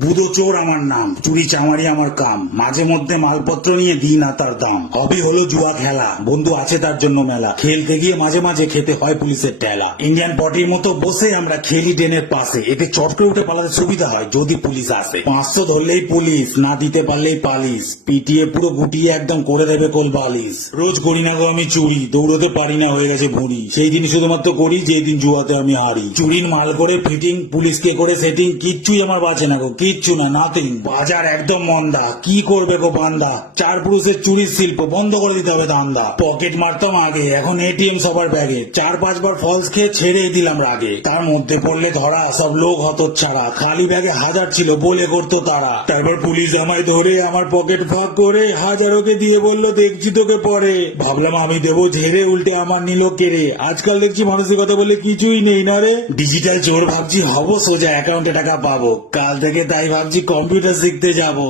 বুধো চোর আমার নাম, চুরি চামারি আমার কাম, মাঝে মধ্যে মালপত্র নিয়ে দিই না তার দাম। হবি হলো জুয়া খেলা, বন্ধু আছে তার জন্য মেলা, খেলতে গিয়ে মাঝে মাঝে খেতে হয় পুলিশের টেলা। ইন্ডিয়ান পটির মতো বসে আমরা খেলি ড্রেনের পাশে, এতে চটকে উঠে পালাতে সুবিধা হয় যদি পুলিশ আসে। 500 ধরলেই পুলিশ, না দিতে পারলেই পালিশ, পিটিয়ে পুরো গুটিয়ে একদম করে দেবে কোল বালিশ। রোজ করি না গো আমি চুরি, দৌড়তে পারি না হয়ে গেছে ভুঁড়ি, সেই দিন শুধুমাত্র করি যেই দিন জুয়াতে আমি হারি। চুরির মাল করে ফিটিং, পুলিশকে করে সেটিং, কিচ্ছুই আমার বাঁচে না গো, কিচ্ছু না, নাথিং। বাজার একদম মন্দা, কি করবে গো বান্দা, চার পুরুষের চুরির শিল্প বন্ধ করে দিতে হবে ধান্দা। পকেট মারতাম আগে, এখন এটিএম সবার ব্যাগে, 4-5 বার ফলস খেয়ে ছেড়ে দিলাম রাগে। তার মধ্যে পড়লে ধরা সব লোক হতচ্ছাড়া, খালি ব্যাগে 1000 ছিল বলে করতো তারা। তারপর পুলিশ আমায় ধরে আমার পকেট ফাঁক করে 1000 দিয়ে বলল দেখছি তোকে পরে। ভাবলাম আমি দেবো ঝেড়ে, উল্টে আমার নিল কেড়ে। আজকাল দেখছি মানুষের কথা বলে কিছুই নেই না রে। ডিজিটাল চোর ভাবছি হব, সোজা অ্যাকাউন্টে টাকা পাবো, কাল থেকে তাই ভাবছি কম্পিউটার শিখতে যাবো।